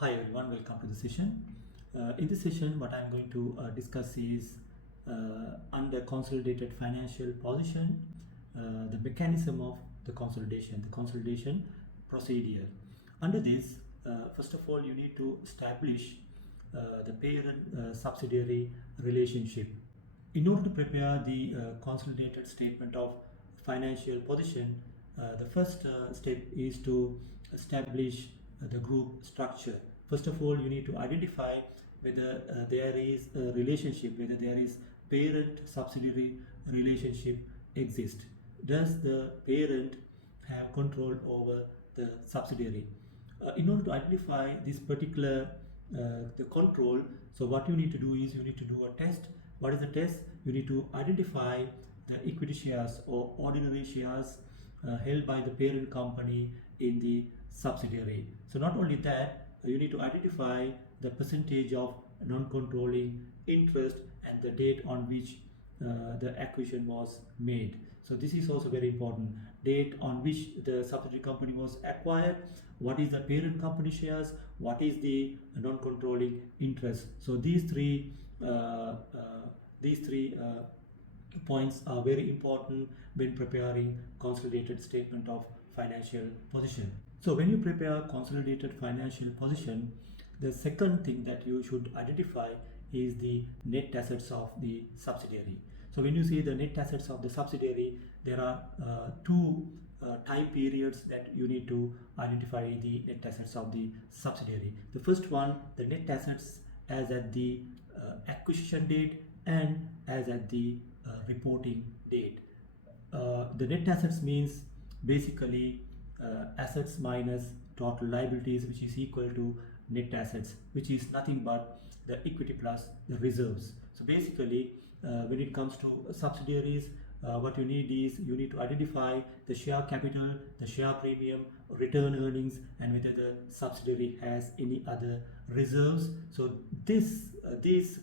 Hi everyone, welcome to the session. In this session, what I'm going to discuss is under consolidated financial position, the mechanism of the consolidation procedure. Under this, first of all, you need to establish the parent subsidiary relationship. In order to prepare the consolidated statement of financial position, the first step is to establish the group structure. First of all, you need to identify whether there is a relationship, whether there is parent subsidiary relationship exist. Does the parent have control over the subsidiary? In order to identify this particular the control, so what you need to do is you need to do a test. What is the test? You need to identify the equity shares or ordinary shares held by the parent company in the subsidiary. So not only that, you need to identify the percentage of non-controlling interest and the date on which the acquisition was made. So this is also very important. Date on which the subsidiary company was acquired, what is the parent company shares, what is the non-controlling interest. So these three points are very important when preparing consolidated statement of financial position. So when you prepare consolidated financial position, the second thing that you should identify is the net assets of the subsidiary. So when you see the net assets of the subsidiary, there are two time periods that you need to identify the net assets of the subsidiary. The first one, the net assets as at the acquisition date and as at the reporting date. The net assets means basically assets minus total liabilities, which is equal to net assets, which is nothing but the equity plus the reserves. So basically when it comes to subsidiaries, what you need is you need to identify the share capital, the share premium, return earnings, and whether the subsidiary has any other reserves. So these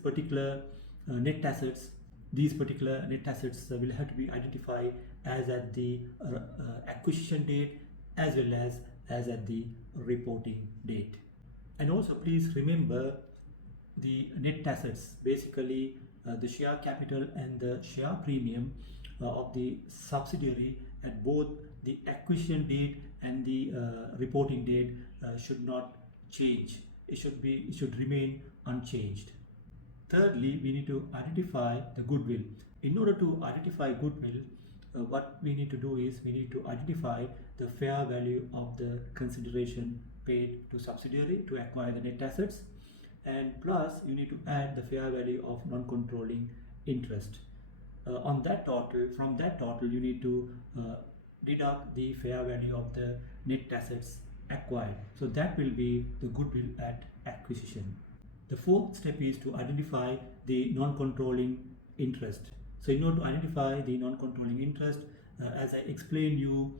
particular net assets will have to be identified as at the acquisition date as well as at the reporting date. And also please remember the net assets, basically the share capital and the share premium of the subsidiary at both the acquisition date and the reporting date should not change. It should remain unchanged. Thirdly, we need to identify the goodwill. In order to identify goodwill, what we need to do is we need to identify the fair value of the consideration paid to subsidiary to acquire the net assets, and plus you need to add the fair value of non-controlling interest. From that total you need to deduct the fair value of the net assets acquired. So that will be the goodwill at acquisition. The fourth step is to identify the non-controlling interest. So in order to identify the non-controlling interest, as I explained you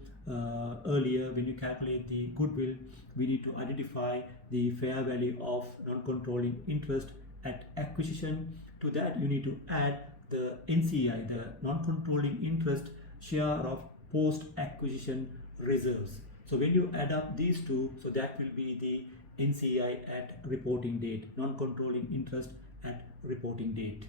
earlier, when you calculate the goodwill, we need to identify the fair value of non-controlling interest at acquisition. To that you need to add the NCI, the non-controlling interest share of post-acquisition reserves. So when you add up these two, so that will be the NCI at reporting date, non-controlling interest at reporting date.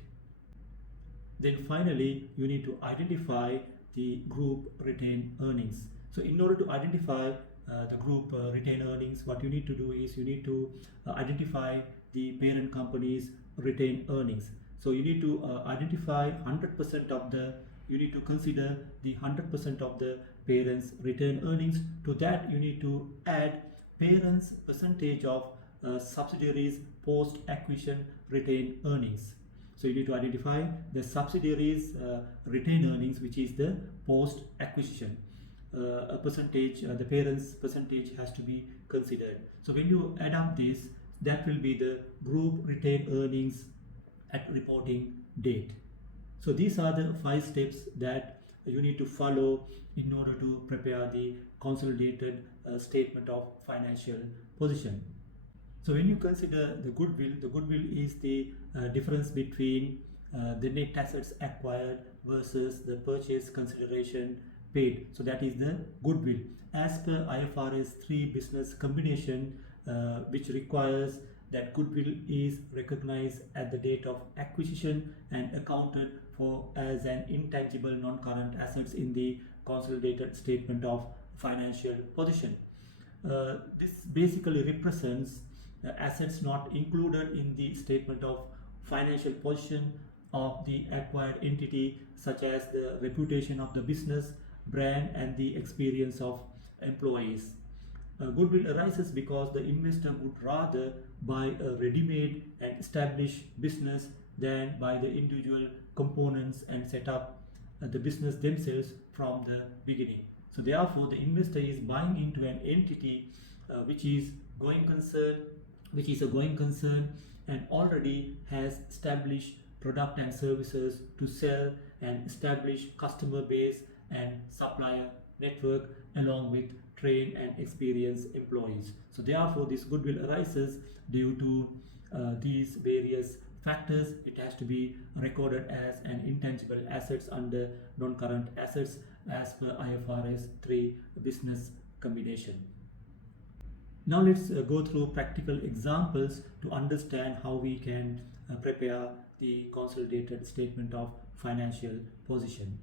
Then finally, you need to identify the group retained earnings. So in order to identify the group retained earnings, what you need to do is you need to identify the parent company's retained earnings. So you need to identify 100% of the, you need to consider the 100% of the parent's retained earnings. To that you need to add parent's percentage of subsidiaries post acquisition retained earnings. So you need to identify the subsidiaries retained earnings, which is the post acquisition a percentage. The parent's percentage has to be considered. So when you add up this, that will be the group retained earnings at reporting date. So these are the 5 steps that you need to follow in order to prepare the consolidated statement of financial position. So when you consider the goodwill is the difference between the net assets acquired versus the purchase consideration paid. So that is the goodwill. As per IFRS 3 business combination, which requires that goodwill is recognized at the date of acquisition and accounted for as an intangible non-current assets in the consolidated statement of financial position. This basically represents assets not included in the statement of financial position of the acquired entity, such as the reputation of the business, brand, and the experience of employees. Goodwill arises because the investor would rather buy a ready-made and established business than buy the individual components and set up the business themselves from the beginning. So therefore, the investor is buying into an entity which is a going concern and already has established product and services to sell and establish customer base and supplier network along with trained and experienced employees. So therefore, this goodwill arises due to these various factors. It has to be recorded as an intangible assets under non-current assets as per IFRS 3 business combination. Now let's go through practical examples to understand how we can prepare the consolidated statement of financial position.